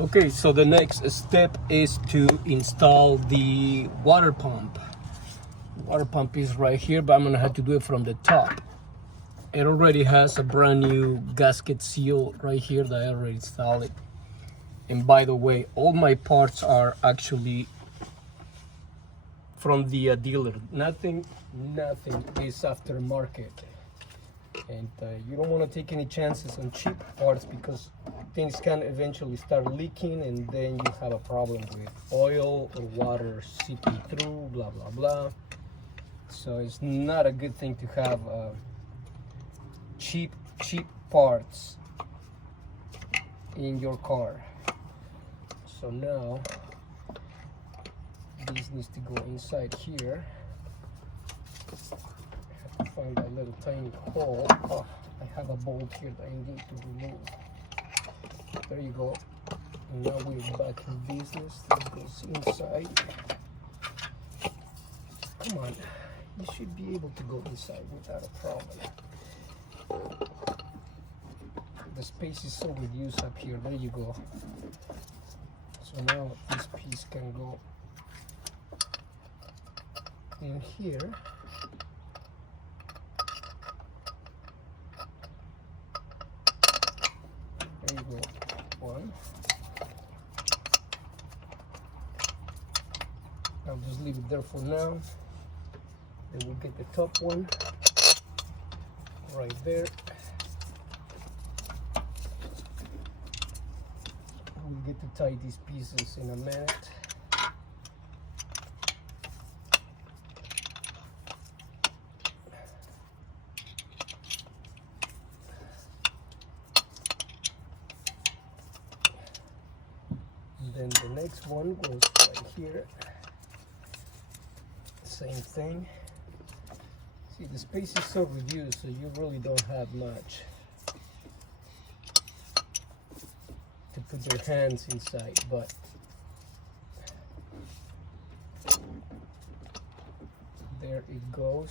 Okay, so the next step is to install the water pump. Water pump is right here, but I'm gonna have to do it from the top. It already has a brand new gasket seal right here that I already installed it. And by the way, all my parts are actually from the dealer. Nothing is aftermarket. And you don't want to take any chances on cheap parts because things can eventually start leaking and then you have a problem with oil or water seeping through, blah blah blah. So it's not a good thing to have cheap parts in your car. So now this needs to go inside here. I have to find a little tiny hole. Oh, I have a bolt here that I need to remove. There you go. And now we're back in business. This goes inside. Come on, you should be able to go inside without a problem. The space is so reduced up here. There you go. So now this piece can go in here. There you go. One. I'll just leave it there for now. Then we'll get the top one right there. We'll get to tie these pieces in a minute. And then the next one goes right here. Same thing. See, the space is so reduced, so you really don't have much to put your hands inside, but there it goes.